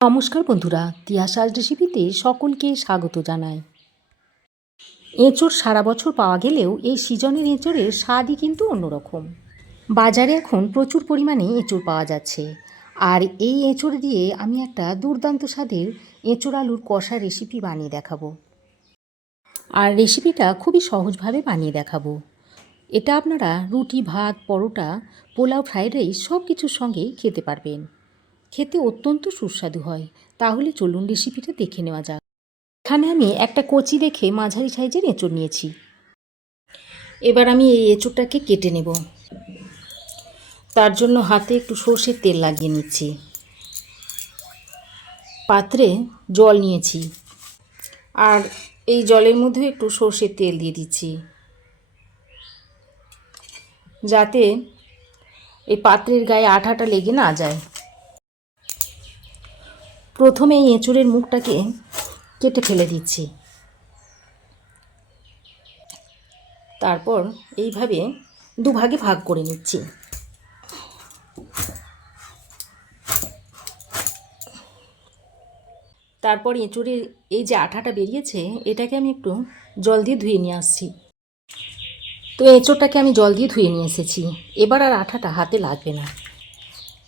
নমস্কার বন্ধুরা, তিয়াসার রেসিপিতে সকলকে স্বাগত জানাই। এঁচোড় সারা বছর পাওয়া গেলেও এই সিজনের এঁচোড়ের স্বাদই কিন্তু অন্যরকম। বাজারে এখন প্রচুর পরিমাণে এঁচোড় পাওয়া যাচ্ছে, আর এই এঁচোড় দিয়ে আমি একটা দুর্দান্ত স্বাদের এঁচোড় আলুর কষা রেসিপি বানিয়ে দেখাবো। আর রেসিপিটা খুবই সহজভাবে বানিয়ে দেখাবো। এটা আপনারা রুটি, ভাত, পরোটা, পোলাও, ফ্রাইড রাইস সব কিছুর সঙ্গেই খেতে পারবেন। খেতে অত্যন্ত সুস্বাদু হয়। তাহলে চলুন রেসিপিটা দেখে নেওয়া যাক। এখানে আমি একটা কচি দেখে মাঝারি সাইজের এঁচোড় নিয়েছি। এবার আমি এই এঁচোড়টাকে কেটে নেব। তার জন্য হাতে একটু সর্ষের তেল লাগিয়ে নিচ্ছি। পাত্রে জল নিয়েছি, আর এই জলের মধ্যে একটু সর্ষের তেল দিয়ে দিচ্ছি, যাতে এই পাত্রের গায়ে আঠাটা লেগে না যায়। প্রথমে এই এঁচোড়ের মুখটাকে কেটে ফেলে দিচ্ছি। তারপর এইভাবে দুভাগে ভাগ করে নিচ্ছি। তারপর এঁচোড়ের এই যে আঠাটা বেরিয়েছে, এটাকে আমি একটু জল দিয়ে ধুয়ে নিয়ে আসছি। তো এঁচোড়টাকে আমি জল দিয়ে ধুয়ে নিয়ে এসেছি। এবার আর আঠাটা হাতে লাগবে না।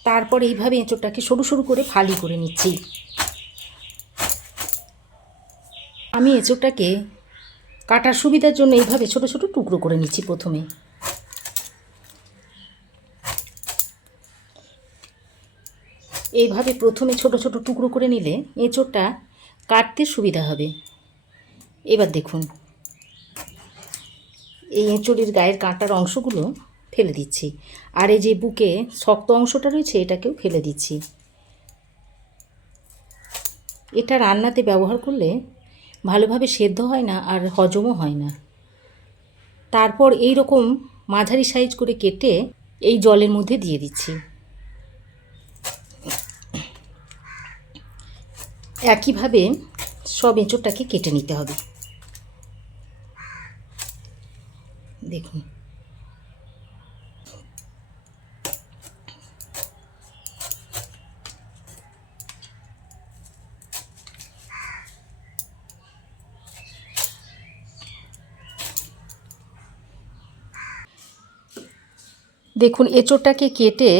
তারপর এইভাবে এঁচোড়টাকে সরু সরু করে ফালি করে নিচ্ছি। আমি এঁচোড়টাকে কাটার সুবিধার জন্য এইভাবে ছোট ছোট টুকরো করে নিচ্ছি। প্রথমে এইভাবে ছোট ছোট টুকরো করে নিলে এঁচোড়টা কাটতে সুবিধা হবে। এবার দেখুন, এই এঁচোড়ের গায়ের কাঁটার অংশগুলো ফেলে দিচ্ছি, আর এই যে বুকে শক্ত অংশটা রয়েছে এটাকেও ফেলে দিচ্ছি। এটা রান্নাতে ব্যবহার করলে ভালোভাবে সেদ্ধ হয় না, আর হজমও হয় না। তারপর এই রকম মাঝারি সাইজ করে কেটে এই জলের মধ্যে দিয়ে দিচ্ছি। একইভাবে সব এঁচোড়টাকে কেটে নিতে হবে। দেখুন, এঁচোড়টাকে কেটে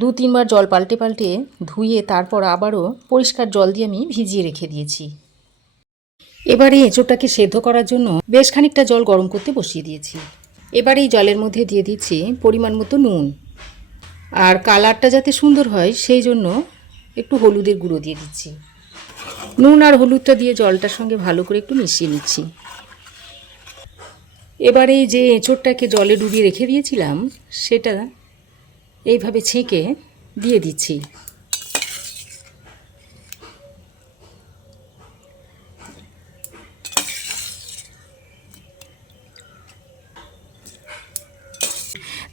2-3 বার জল পাল্টে পাল্টে ধুয়ে তারপর আবারও পরিষ্কার জল দিয়ে আমি ভিজিয়ে রেখে দিয়েছি। এবারে এঁচোড়টাকে সেদ্ধ করার জন্য বেশ খানিকটা জল গরম করতে বসিয়ে দিয়েছি। এবার এই জলের মধ্যে দিয়ে দিচ্ছি পরিমাণ মতো নুন, আর কালারটা যাতে সুন্দর হয় সেই জন্য একটু হলুদের গুঁড়ো দিয়ে দিচ্ছি। নুন আর হলুদটা দিয়ে জলটার সঙ্গে ভালো করে একটু মিশিয়ে নিচ্ছি। এবারে এই যে এঁচোড়টাকে জলে ডুবিয়ে রেখে দিয়েছিলাম সেটা এইভাবে ছেঁকে দিয়ে দিচ্ছি।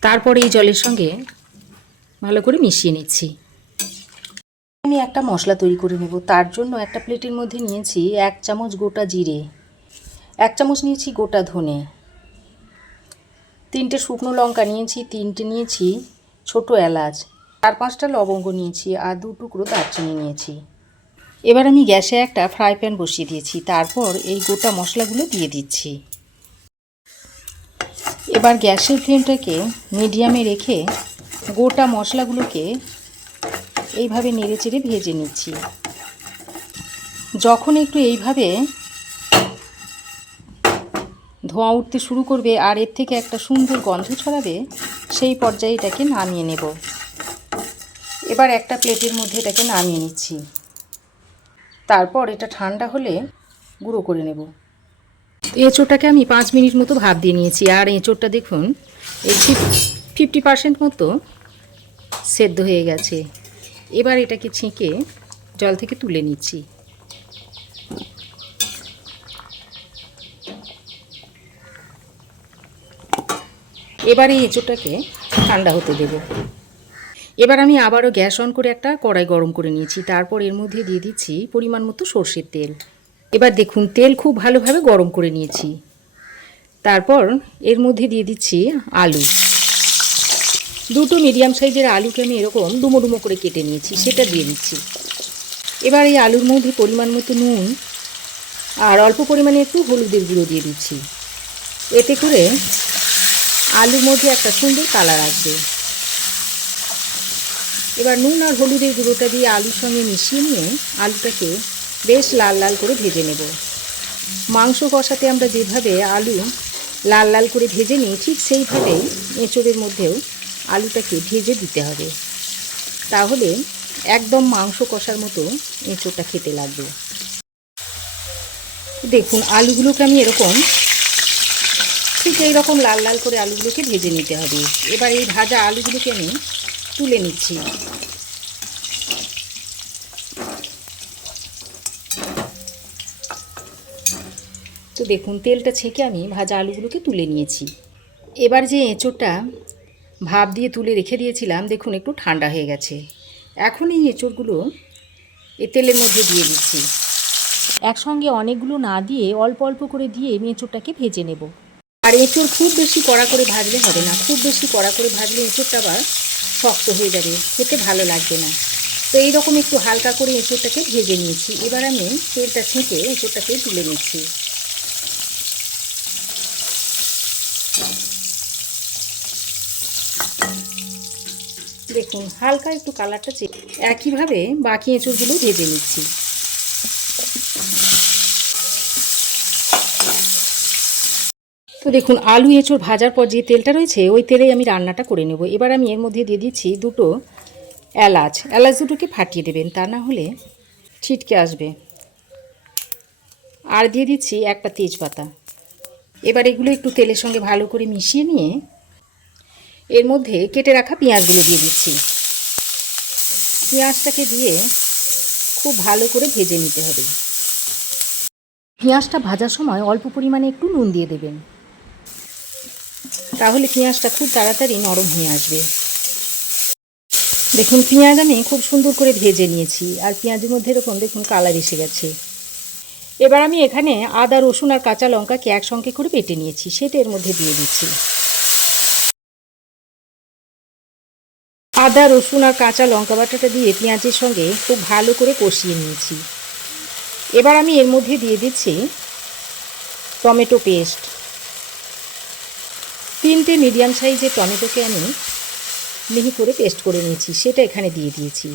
তারপরে এই জলের সঙ্গে ভালো করে মিশিয়ে নিচ্ছি। আমি একটা মশলা তৈরি করে নেব। তার জন্য একটা প্লেটের মধ্যে নিয়েছি 1 চামচ গোটা জিরে, 1 চামচ নিয়েছি গোটা ধনে, 3টে শুকনো লঙ্কা নিয়েছি, 3টে নিয়েছি ছোট এলাচ, 4-5টা লবঙ্গ নিয়েছি, আর 2 টুকরো দারচিনি নিয়েছি। এবার আমি গ্যাসে একটা ফ্রাই প্যান বসিয়ে দিয়েছি। তারপর এই গোটা মশলাগুলো দিয়ে দিচ্ছি। এবার গ্যাসের ফ্লেমটাকে মিডিয়ামে রেখে গোটা মশলাগুলোকে এইভাবে নেড়েচেড়ে ভেজে নিচ্ছি। যখন একটু এইভাবে ধোঁয়া উঠতে শুরু করবে আর এর থেকে একটা সুন্দর গন্ধ ছড়াবে, সেই পর্যায়ে এটাকে নামিয়ে নেব। এবার একটা প্লেটের মধ্যে এটাকে নামিয়ে নিচ্ছি। তারপর এটা ঠান্ডা হলে গুঁড়ো করে নেব। এঁচোড়টাকে আমি 5 মিনিট মতো ভাপ দিয়ে নিয়েছি, আর এঁচোড়টা দেখুন এই 50% মতো সেদ্ধ হয়ে গেছে। এবার এটাকে ছেঁকে জল থেকে তুলে নিচ্ছি। এবার এই এঁচোড়টাকে ঠান্ডা হতে দেব। এবার আমি আবারও গ্যাস অন করে একটা কড়াই গরম করে নিয়েছি। তারপর এর মধ্যে দিয়ে দিচ্ছি পরিমাণ মতো সর্ষের তেল। এবার দেখুন, তেল খুব ভালোভাবে গরম করে নিয়েছি। তারপর এর মধ্যে দিয়ে দিচ্ছি আলু। 2টো মিডিয়াম সাইজের আলুকে আমি এরকম ডুমো ডুমো করে কেটে নিয়েছি, সেটা দিয়ে দিচ্ছি। এবার এই আলুর মধ্যে পরিমাণ মতো নুন আর অল্প পরিমাণে একটু হলুদের গুঁড়ো দিয়ে দিচ্ছি। এতে করে আলুর মধ্যে একটা সুন্দর কালার আসবে। এবার নুন আর হলুদের গুঁড়োটা দিয়ে আলুর সঙ্গে মিশিয়ে নিয়ে আলুটাকে বেশ লাল লাল করে ভেজে নেব। মাংস কষাতে আমরা যেভাবে আলু লাল লাল করে ভেজে নিই, ঠিক সেইভাবেই এঁচোড়ের মধ্যেও আলুটাকে ভেজে দিতে হবে। তাহলে একদম মাংস কষার মতো এঁচোড়টা খেতে লাগবে। দেখুন আলুগুলোকে আমি ঠিক এইরকম লাল লাল করে আলুগুলোকে ভেজে নিতে হবে। এবার এই ভাজা আলুগুলোকে আমি তুলে নিচ্ছি। তো দেখুন তেলটা ছেঁকে আমি ভাজা আলুগুলোকে তুলে নিয়েছি। এবার যে এঁচোড়টা ভাপ দিয়ে তুলে রেখে দিয়েছিলাম, দেখুন একটু ঠান্ডা হয়ে গেছে। এখন এই এঁচোড়গুলো এই তেলের মধ্যে দিয়ে দিচ্ছি। একসঙ্গে অনেকগুলো না দিয়ে অল্প অল্প করে দিয়ে এঁচোড়টাকে ভেজে নেব। আর এঁচোড় খুব বেশি কড়া করে ভাজলে হবে না, খুব বেশি কড়া করে ভাজলে এঁচোড়টা আবার শক্ত হয়ে যাবে, খেতে ভালো লাগবে না। তো এইরকম একটু হালকা করে এঁচোড়টাকে ভেজে নিয়েছি। এবার আমি তেলটা ছেঁকে এঁচোড়টাকে তুলে নিচ্ছি। দেখুন হালকা একটু কালারটা একইভাবে বাকি এঁচোড়গুলো ভেজে নিচ্ছি। তো দেখুন আলু এঁচোড় ভাজার পর যে তেলটা রয়েছে ওই তেলেই আমি রান্নাটা করে নেব। এবার আমি এর মধ্যে দিয়ে দিচ্ছি দুটো এলাচ দুটোকে ফাটিয়ে দেবেন, তা না হলে ছিটকে আসবে। আর দিয়ে দিচ্ছি একটা তেজপাতা। এবার এগুলো একটু তেলের সঙ্গে ভালো করে মিশিয়ে নিয়ে এর মধ্যে কেটে রাখা পেঁয়াজগুলো দিয়ে দিচ্ছি। পেঁয়াজটাকে দিয়ে খুব ভালো করে ভেজে নিতে হবে। পেঁয়াজটা ভাজার সময় অল্প পরিমাণে একটু নুন দিয়ে দেবেন, তাহলে পেঁয়াজটা খুব তাড়াতাড়ি নরম হয়ে আসবে। দেখুন পেঁয়াজ আমি খুব সুন্দর করে ভেজে নিয়েছি, আর পেঁয়াজের মধ্যে এরকম দেখুন কালার এসে গেছে। এবার আমি এখানে আদা রসুন আর কাঁচা লঙ্কাকে একসঙ্গে করে বেটে নিয়েছি, সেটা এর মধ্যে দিয়ে দিচ্ছি। আদা রসুন আর কাঁচা লঙ্কা বাটাটা দিয়ে পেঁয়াজের সঙ্গে খুব ভালো করে কষিয়ে নিয়েছি। এবার আমি এর মধ্যে দিয়ে দিচ্ছি টমেটো পেস্ট। 3টে মিডিয়াম সাইজের টমেটোকে আমি মিহি করে পেস্ট করে নিয়েছি, সেটা এখানে দিয়ে দিয়েছি।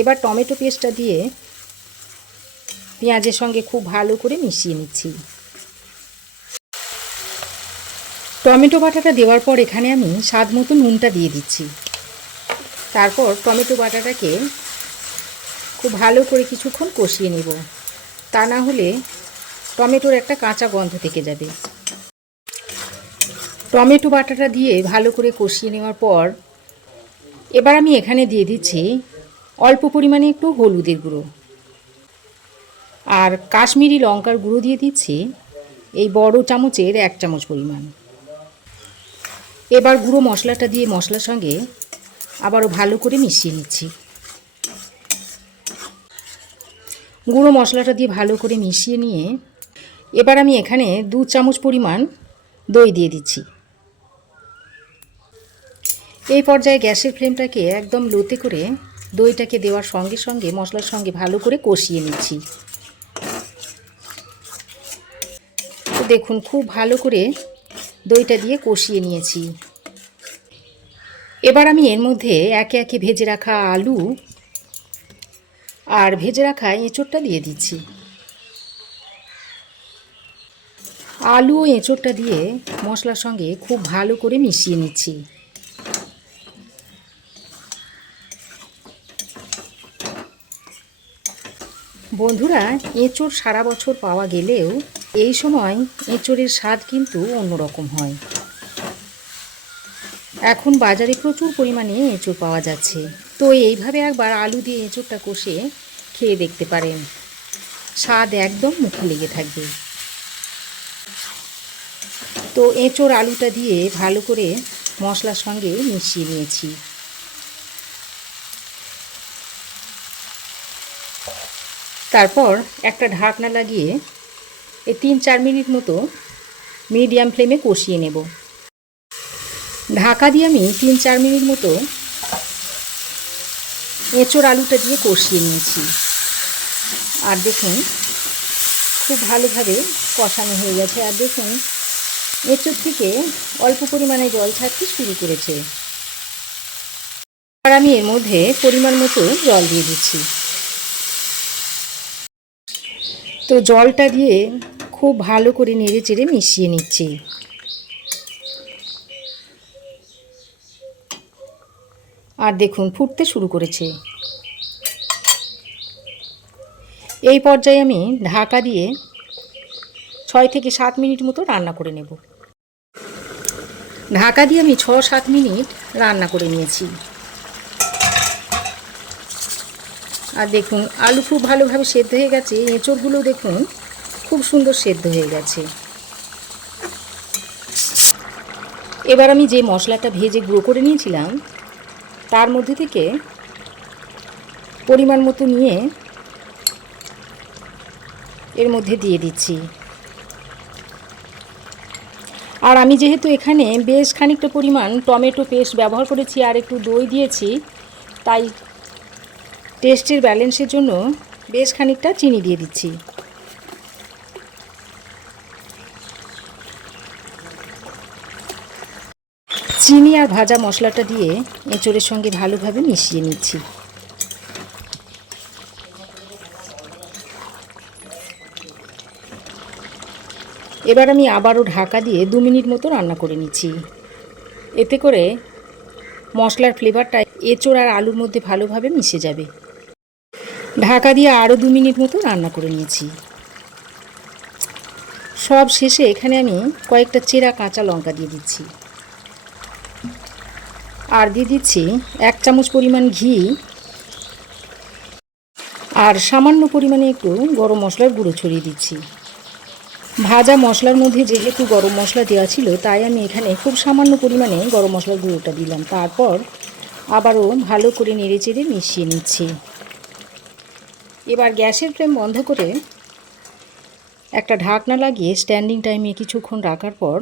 এবার টমেটো পেস্টটা দিয়ে পেঁয়াজের সঙ্গে খুব ভালো করে মিশিয়ে নিচ্ছি। টমেটো বাটাটা দেওয়ার পর এখানে আমি স্বাদ মতো নুনটা দিয়ে দিচ্ছি। তারপর টমেটো বাটাটাকে খুব ভালো করে কিছুক্ষণ কষিয়ে নেব, তা না হলে টমেটোর একটা কাঁচা গন্ধ থেকে যাবে। টমেটো বাটাটা দিয়ে ভালো করে কষিয়ে নেওয়ার পর এবার আমি এখানে দিয়ে দিচ্ছি অল্প পরিমাণে একটু হলুদের গুঁড়ো আর কাশ্মীরি লঙ্কার গুঁড়ো দিয়ে দিচ্ছি এই বড় চামচের 1 চামচ পরিমাণ। এবার গুঁড়ো মশলাটা দিয়ে মশলার সঙ্গে আবারও ভালো করে মিশিয়ে নিচ্ছি। গুঁড়ো মশলাটা দিয়ে ভালো করে মিশিয়ে নিয়ে এবার আমি এখানে 2 চামচ পরিমাণ দই দিয়ে দিচ্ছি। এই পর্যায়ে গ্যাসের ফ্লেমটাকে একদম লোতে করে দইটাকে দেওয়ার সঙ্গে সঙ্গে মশলার সঙ্গে ভালো করে কষিয়ে নিচ্ছি। তো দেখুন খুব ভালো করে দইটা দিয়ে কষিয়ে নিয়েছি। এবার আমি এর মধ্যে একে একে ভেজে রাখা আলু আর ভেজে রাখা এঁচোড়টা দিয়ে দিচ্ছি। আলু ও এঁচোড়টা দিয়ে মশলার সঙ্গে খুব ভালো করে মিশিয়ে নিচ্ছি। বন্ধুরা, এঁচোড় সারা বছর পাওয়া গেলেও এই সময় এঁচোড়ের স্বাদ কিন্তু অন্যরকম হয়। এখন বাজারে প্রচুর পরিমাণে এঁচোড় পাওয়া যাচ্ছে, তো এইভাবে একবার আলু দিয়ে এঁচোড়টা কষে খেয়ে দেখতে পারেন, স্বাদ একদম মুখে লেগে থাকবে। তো এঁচোড় আলুটা দিয়ে ভালো করে মশলার সঙ্গে মিশিয়ে নিয়েছি। তারপর একটা ঢাকনা লাগিয়ে এই 3-4 মিনিট মতো মিডিয়াম ফ্লেমে কষিয়ে নেব। ঢাকা দিয়ে আমি 3-4 মিনিট মতো এঁচোড় আলুটা দিয়ে কষিয়ে নিয়েছি। আর দেখুন খুব ভালোভাবে কষানো হয়ে গেছে। আর দেখুন এঁচোড় থেকে অল্প পরিমাণে জল ছাড়তে শুরু করেছে। আর আমি এর মধ্যে পরিমাণ মতো জল দিয়ে দিচ্ছি। তো জলটা দিয়ে খুব ভালো করে নেড়ে চেড়ে মিশিয়ে নিচ্ছি। আর দেখুন ফুটতে শুরু করেছে। এই পর্যায়ে আমি ঢাকা দিয়ে 6 থেকে 7 মিনিট মতো রান্না করে নেব। ঢাকা দিয়ে আমি 6-7 মিনিট রান্না করে নিয়েছি। আর দেখুন আলু খুব ভালোভাবে সেদ্ধ হয়ে গেছে। এঁচোড়গুলো দেখুন খুব সুন্দর সেদ্ধ হয়ে গেছে। এবার আমি যে মশলাটা ভেজে গুঁড়ো করে নিয়েছিলাম তার মধ্যে থেকে পরিমাণ মতো নিয়ে এর মধ্যে দিয়ে দিচ্ছি। আর আমি যেহেতু এখানে বেশ খানিকটা পরিমাণ টমেটো পেস্ট ব্যবহার করেছি আর একটু দই দিয়েছি, তাই টেস্টের ব্যালেন্সের জন্য বেশ খানিকটা চিনি দিয়ে দিচ্ছি। চিনি আর ভাজা মশলাটা দিয়ে এঁচোড়ের সঙ্গে ভালোভাবে মিশিয়ে নিচ্ছি। এবার আমি আবারও ঢাকা দিয়ে 2 মিনিট মতো রান্না করে নিচ্ছি। এতে করে মশলার ফ্লেভারটা এঁচোড় আর আলুর মধ্যে ভালোভাবে মিশে যাবে। ঢাকা দিয়ে আরও 2 মিনিট মতো রান্না করে নিয়েছি। সব শেষে এখানে আমি কয়েকটা চেরা কাঁচা লঙ্কা দিয়ে দিচ্ছি। আর দিয়ে দিচ্ছি 1 চামচ পরিমাণ ঘি আর সামান্য পরিমাণে একটু গরম মশলার গুঁড়ো ছড়িয়ে দিচ্ছি। ভাজা মশলার মধ্যে যেহেতু গরম মশলা দেওয়া ছিল, তাই আমি এখানে খুব সামান্য পরিমাণে গরম মশলার গুঁড়োটা দিলাম। তারপর আবারও ভালো করে নেড়ে চেড়ে মিশিয়ে নিচ্ছি। এবার গ্যাসের ফ্লেম বন্ধ করে একটা ঢাকনা লাগিয়ে স্ট্যান্ডিং টাইমে কিছুক্ষণ রাখার পর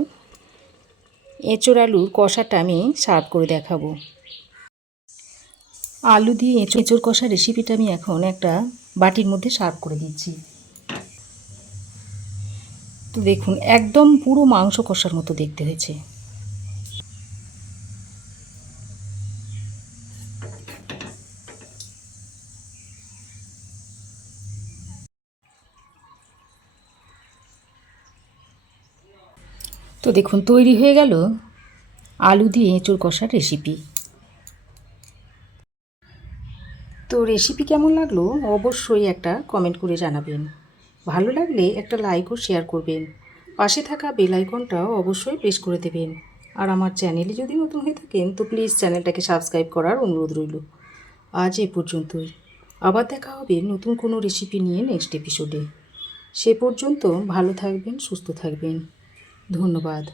এঁচোড় আলুর কষাটা আমি সার্ভ করে দেখাবো। আলু দিয়ে এঁচোড় কষা রেসিপিটা আমি এখন একটা বাটির মধ্যে সার্ভ করে দিচ্ছি। তো দেখুন একদম পুরো মাংস কষার মতো দেখতে হয়েছে। তো দেখুন তৈরি হয়ে গেল আলু দিয়ে এঁচোড় কষার রেসিপি। তো রেসিপি কেমন লাগলো অবশ্যই একটা কমেন্ট করে জানাবেন। ভালো লাগলে একটা লাইক ও শেয়ার করবেন। পাশে থাকা বেল আইকনটা অবশ্যই প্রেস করে দেবেন। আর আমার চ্যানেলে যদি নতুন হয়ে থাকেন তো প্লিজ চ্যানেলটাকে সাবস্ক্রাইব করার অনুরোধ রইল। আজ এ পর্যন্তই। আবার দেখা হবে নতুন কোনো রেসিপি নিয়ে নেক্সট এপিসোডে। সে পর্যন্ত ভালো থাকবেন, সুস্থ থাকবেন। ধন্যবাদ।